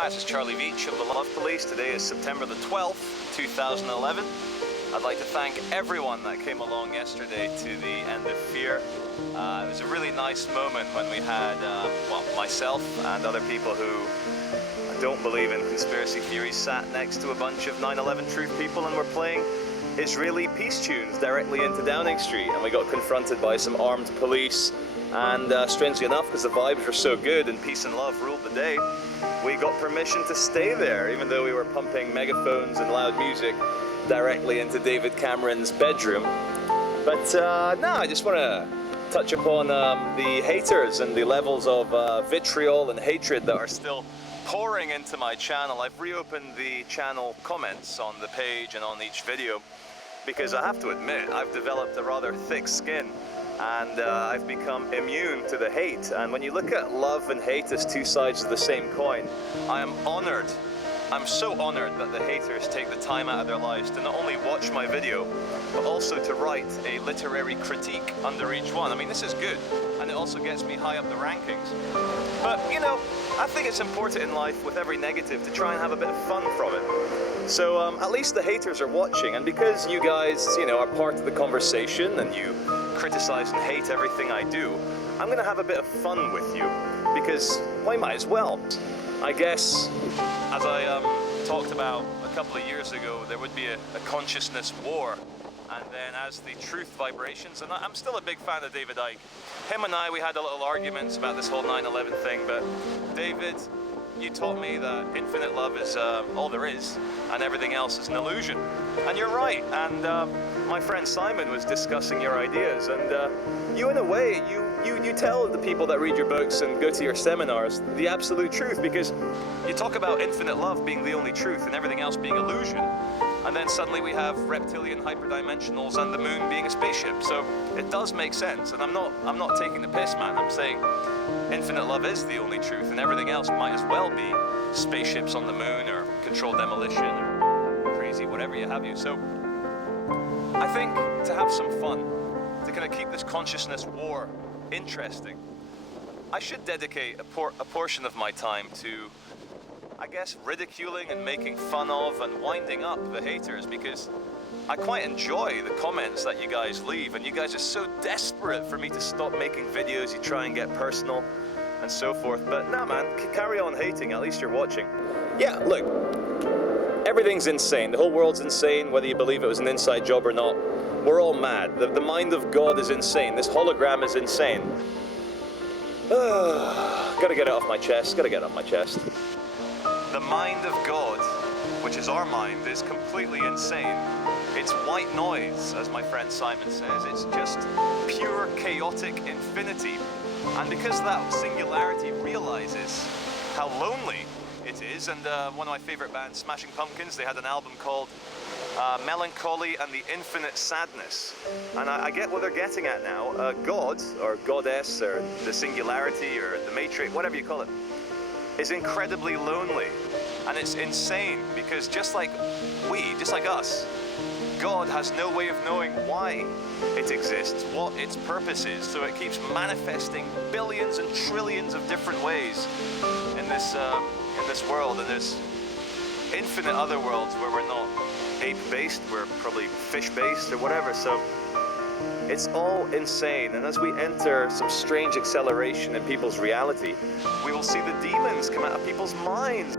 Hi, this is Charlie Veitch of the Love Police. Today is September the 12th, 2011. I'd like to thank everyone that came along yesterday to the End of Fear. It was a really nice moment when we had, well, myself and other people who don't believe in conspiracy theories sat next to a bunch of 9/11 truth people and were playing Israeli peace tunes directly into Downing Street, and we got confronted by some armed police. And strangely enough, because the vibes were so good and peace and love ruled the day, we got permission to stay there, even though we were pumping megaphones and loud music directly into David Cameron's bedroom. But no, I just want to touch upon the haters and the levels of vitriol and hatred that are still pouring into my channel. I've reopened the channel comments on the page and on each video because I have to admit, I've developed a rather thick skin. And I've become immune to the hate. And when you look at love and hate as two sides of the same coin, I am honored. I'm so honored that the haters take the time out of their lives to not only watch my video, but also to write a literary critique under each one. I mean, this is good, and it also gets me high up the rankings. But, you know, I think it's important in life with every negative to try and have a bit of fun from it. So at least the haters are watching, and because you guys, you know, are part of the conversation and you criticize and hate everything I do, I'm gonna have a bit of fun with you, because why might as well? I guess, as I talked about a couple of years ago, there would be a consciousness war, and then as the truth vibrations, and I'm still a big fan of David Icke. Him and I, we had a little arguments about this whole 9/11 thing, but David, you taught me that infinite love is all there is, and everything else is an illusion. And you're right, and my friend Simon was discussing your ideas, and you, in a way, you tell the people that read your books and go to your seminars the absolute truth, because you talk about infinite love being the only truth and everything else being illusion, and then suddenly we have reptilian hyperdimensionals and the moon being a spaceship. So it does make sense, and I'm not taking the piss, man. I'm saying infinite love is the only truth, and everything else might as well be spaceships on the moon or controlled demolition or crazy whatever you have you. So I think to have some fun, to kind of keep this consciousness war interesting, I should dedicate a portion of my time to, I guess, ridiculing and making fun of and winding up the haters, because I quite enjoy the comments that you guys leave, and you guys are so desperate for me to stop making videos. You try and get personal and so forth, but nah, man, carry on hating, at least you're watching. Yeah, look, everything's insane. The whole world's insane, whether you believe it was an inside job or not. We're all mad. The mind of God is insane. This hologram is insane. Gotta get it off my chest, gotta get it off my chest. The mind of God, which is our mind, is completely insane. It's white noise, as my friend Simon says. It's just pure chaotic infinity. And because that singularity realizes how lonely it is, and one of my favorite bands, Smashing Pumpkins, they had an album called Melancholy and the Infinite Sadness. And I get what they're getting at now. God, or goddess, or the singularity, or the matrix, whatever you call it, is incredibly lonely. And it's insane, because just like us, God has no way of knowing why it exists, what its purpose is, so it keeps manifesting billions and trillions of different ways in this world, and there's infinite other worlds where we're not ape-based, we're probably fish-based or whatever, so it's all insane. And as we enter some strange acceleration in people's reality, we will see the demons come out of people's minds.